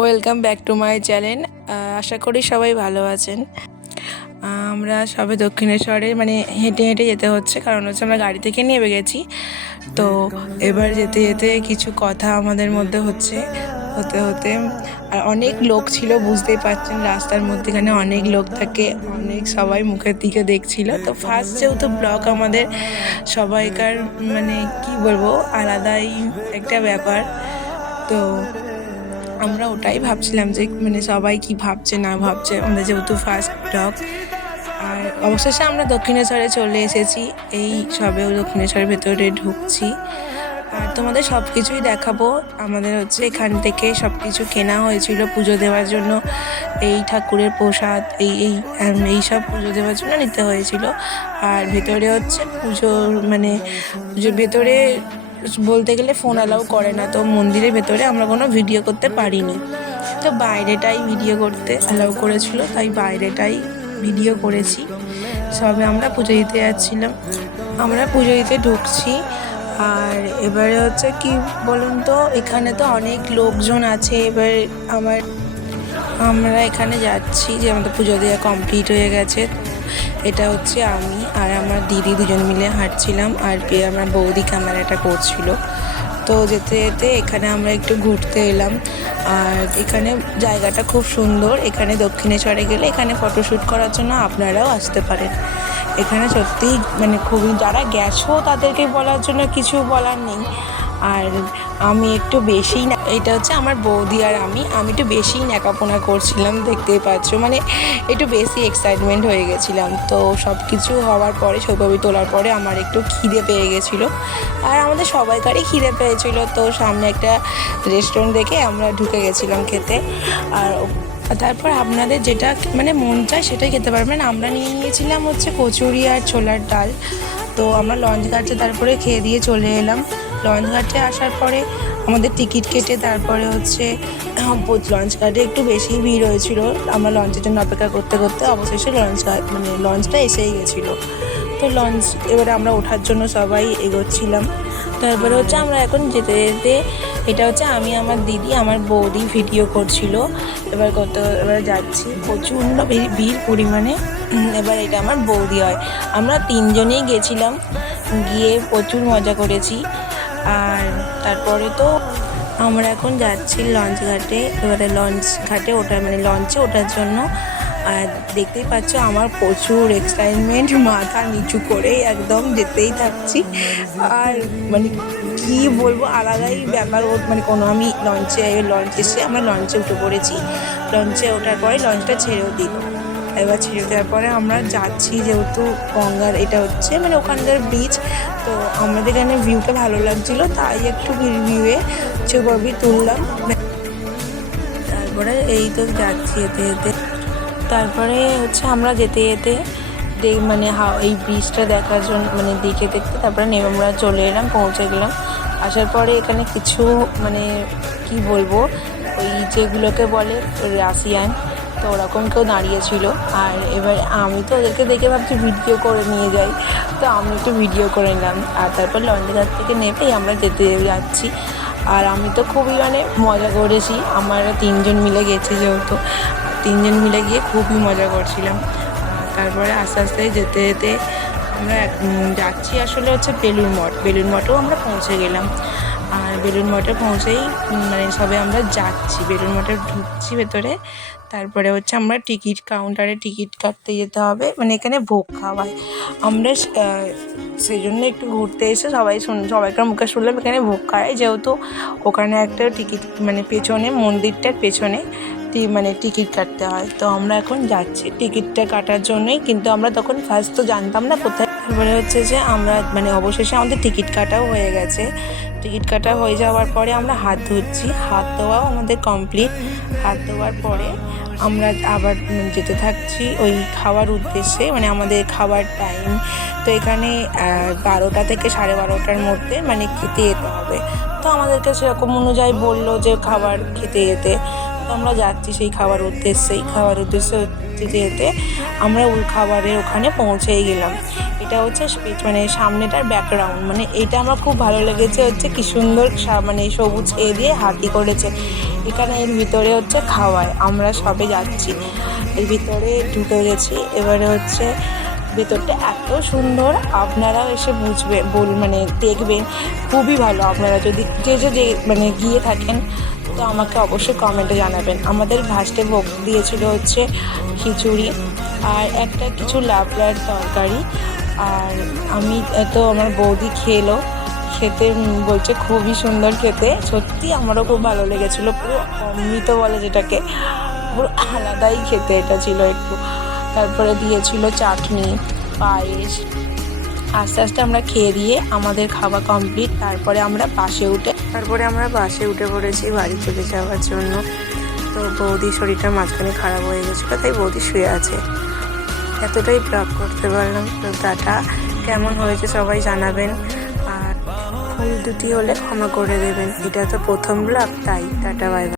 Welcome back to my channel. আশা করি সবাই ভালো আছেন। আমরা সবে দক্ষিণেশ্বরে হেঁটে হেঁটে যেতে হচ্ছে, কারণ হচ্ছে আমরা গাড়ি থেকে নেমে গেছি। তো এবার যেতে যেতে কিছু কথা আমাদের মধ্যে হতে হতে আর অনেক লোক ছিল, বুঝতেই পারছেন রাস্তার মধ্যেখানে অনেক লোক থাকে, অনেক সবাই মুখের দিকে দেখছিল। তো ফার্স্ট যেহেতু ব্লগ আমাদের সবাইকার কি বলবো আলাদাই একটা ব্যাপার। তো আমরা ওটাই ভাবছিলাম যে সবাই কি ভাবছে না ভাবছে, আমাদের যেহেতু ফার্স্ট ব্লগ। আর অবশেষে আমরা দক্ষিণেশ্বরে চলে এসেছি, এই সবেও দক্ষিণেশ্বরের ভেতরে ঢুকছি। আর তোমাদের সব কিছুই দেখাবো। আমাদের হচ্ছে এখান থেকে সব কিছু কেনা হয়েছিল পুজো দেওয়ার জন্য, এই ঠাকুরের প্রসাদ এই সব পুজো দেওয়ার জন্য নিতে হয়েছিল। আর ভেতরে হচ্ছে পুজোর ভেতরে বলতে গেলে ফোন অ্যালাউ করে না, তো মন্দিরের ভেতরে আমরা কোনো ভিডিও করতে পারিনি। তো বাইরেটাই ভিডিও করতে অ্যালাউ করেছিল, তাই বাইরেটাই ভিডিও করেছি। সবে আমরা পুজো দিতে যাচ্ছিলাম, আমরা পুজো দিতে ঢুকছি। আর এবারে হচ্ছে কি বলুন তো, এখানে তো অনেক লোকজন আছে। এবার আমরা এখানে যাচ্ছি যে আমাদের পুজো দেওয়া কমপ্লিট হয়ে গেছে। এটা হচ্ছে আমি আর আমার দিদি দুজন মিলে হাঁটছিলাম, আর আমার বৌদি ক্যামেরাটা করছিল। তো যেতে যেতে এখানে আমরা একটু ঘুরতে এলাম। আর এখানে জায়গাটা খুব সুন্দর। এখানে দক্ষিণেশ্বরে গেলে এখানে ফটোশ্যুট করার জন্য আপনারাও আসতে পারেন। এখানে সত্যিই খুবই, যারা গেছো তাদেরকে বলার জন্য কিছু বলার নেই। আর আমি একটু বেশিই এটা হচ্ছে আমার বৌদি আর আমি একটু বেশিই ন্যাকাপোনা করছিলাম, দেখতেই পাচ্ছ। একটু বেশি এক্সাইটমেন্ট হয়ে গেছিলাম। তো সব কিছু হওয়ার পরে, ছবি তোলার পরে আমার একটু খিদে পেয়ে গেছিলো, আর আমাদের সবাইকারই খিদে পেয়েছিল। তো সামনে একটা রেস্টুরেন্ট দেখে আমরা ঢুকে গেছিলাম খেতে। আর তারপর আপনাদের যেটা মন চায় সেটাই খেতে পারবেন। আমরা নিয়ে নিয়েছিলাম হচ্ছে কচুরি আর ছোলার ডাল। তো আমরা লঞ্চ ঘাটে তারপরে খেয়ে দিয়ে চলে এলাম। লঞ্চ ঘাটে আসার পরে আমাদের টিকিট কেটে তারপরে হচ্ছে লঞ্চ ঘাটে একটু বেশি ভিড় হয়েছিল। আমরা লঞ্চের জন্য অপেক্ষা করতে করতে অবশেষে লঞ্চটা এসেই গেছিলো। তো এবারে আমরা ওঠার জন্য সবাই এগোচ্ছিলাম। তারপরে হচ্ছে আমরা এখন যেতে যেতে, এটা হচ্ছে আমি, আমার দিদি, আমার বৌদি ভিডিও করছিল। এবার যাচ্ছি, প্রচণ্ড ভিড় পরিমাণে। এবার এটা আমার বৌদি হয়। আমরা তিনজনেই গেছিলাম, গিয়ে প্রচুর মজা করেছি। আর তারপরে তো আমরা এখন যাচ্ছি লঞ্চ ঘাটে। এবারে লঞ্চ ঘাটে লঞ্চে ওঠার জন্য। আর দেখতেই পাচ্ছ আমার প্রচুর এক্সাইটমেন্ট, মাথা নিচু করেই একদম যেতেই থাকছি। আর কি বলবো, আলাদাই ব্যাপার। কোনো আমি লঞ্চ এসে আমরা লঞ্চে উঠে পড়েছি। লঞ্চে ওঠার পরে লঞ্চটা ছেড়েও দিল। এবার ছেড়ে দেওয়ার পরে আমরা যাচ্ছি, যেহেতু গঙ্গার এটা হচ্ছে ওখানকার ব্রিজ। তো আমাদের এখানে ভিউটা ভালো লাগছিলো, তাই একটু ভিউয়ে ছবি তুললাম। তারপরে এই তো যাচ্ছি যেতে যেতে। তারপরে হচ্ছে আমরা যেতে যেতে এই ব্রিজটা দেখার জন্য দেখতে দেখতে তারপরে নেমে আমরা চলে এলাম, পৌঁছে গেলাম। আসার পরে এখানে কিছু কি বলবো, ওই যেগুলোকে বলে রাশিয়ান, তো ওরকম কেউ দাঁড়িয়েছিল। আর এবার আমি তো ওদেরকে দেখে ভাবছি ভিডিও করে নিয়ে যাই, তো আমি একটু ভিডিও করে নিলাম। আর তারপর লঞ্চ ঘাট থেকে নেমেই আমরা যেতে যাচ্ছি। আর আমি তো খুবই মজা করেছি। আমরা তিনজন মিলে গেছি, যেহেতু তিনজন মিলে গিয়ে খুবই মজা করছিলাম। তারপরে আস্তে আস্তে যেতে যেতে আমরা যাচ্ছি আসলে হচ্ছে বেলুড় মঠেও আমরা পৌঁছে গেলাম। আর বেলুড় মঠে পৌঁছেই সবে আমরা যাচ্ছি, বেলুড় মঠে ঢুকছি ভেতরে। তারপরে হচ্ছে আমরা টিকিট কাউন্টারে টিকিট কাটতে যেতে হবে, এখানে ভোগ খাওয়ায়। আমরা সেই জন্য একটু ঘুরতে এসে সবাইকার মুখে শুনলাম এখানে ভোগ খাওয়ায়, যেহেতু ওখানে একটা টিকিট পেছনে, মন্দিরটার পেছনে টিকিট কাটতে হয়। তো আমরা এখন যাচ্ছি টিকিটটা কাটার জন্যই, কিন্তু আমরা তখন ফার্স্ট তো জানতাম না কোথায়। তারপরে হচ্ছে যে আমরা অবশেষে আমাদের টিকিট কাটাও হয়ে গেছে। টিকিট কাটা হয়ে যাওয়ার পরে আমরা হাত ধুচ্ছি, হাত ধোয়াও আমাদের কমপ্লিট। হাত ধোয়ার পরে আমরা আবার যেতে থাকছি ওই খাওয়ার উদ্দেশ্যে, আমাদের খাওয়ার টাইম তো এখানে 12টা থেকে 12:30টার মধ্যে খেতে যেতে হবে। তো আমাদেরকে সেরকম অনুযায়ী বললো যে খাবার খেতে যেতে। তো আমরা যাচ্ছি সেই খাওয়ার উদ্দেশ্যে যেতে যেতে আমরা ওই খাবারের ওখানে পৌঁছেই গেলাম। এটা হচ্ছে মানে সামনেটার ব্যাকগ্রাউন্ড, মানে এটা আমার খুব ভালো লেগেছে হচ্ছে কি সুন্দর মানে সবুজ দিয়ে হাতি করেছে। এখানে এর ভিতরে হচ্ছে খাওয়ায়, আমরা সবে যাচ্ছি, এর ভিতরে ঢুকে গেছি। এবারে হচ্ছে ভেতরটা এত সুন্দর, আপনারাও এসে মানে দেখবেন, খুবই ভালো। আপনারা যদি যে মানে গিয়ে থাকেন তো আমাকে অবশ্যই কমেন্টে জানাবেন। আমাদের ফার্স্টে ভোগ দিয়েছিল হচ্ছে খিচুড়ি আর একটা কিছু লাবড়ার তরকারি। আর আমি তো আমার বৌদি খেতে বলছে খুবই সুন্দর খেতে, সত্যি আমারও খুব ভালো লেগেছিলো। পুরো অমৃত বলে যেটাকে, পুরো আলাদাই খেতে এটা ছিল একটু। তারপরে দিয়েছিল চাটনি, পায়েস। আস্তে আস্তে আমরা খেয়ে দিয়ে আমাদের খাওয়া কমপ্লিট। তারপরে আমরা বাসে উঠে পড়েছি বাড়ি চলে যাওয়ার জন্য। তো বৌদির শরীরটা মাঝখানে খারাপ হয়ে গেছিলো, তাই বৌদি শুয়ে আছে। এতটাই ব্লগ করতে পারলাম। তো টাটা, কেমন হয়েছে সবাই জানাবেন, আর ভুল দুটি হলে ক্ষমা করে দেবেন। এটা তো প্রথম ব্লগ, তাই টাটা, বাই বাই।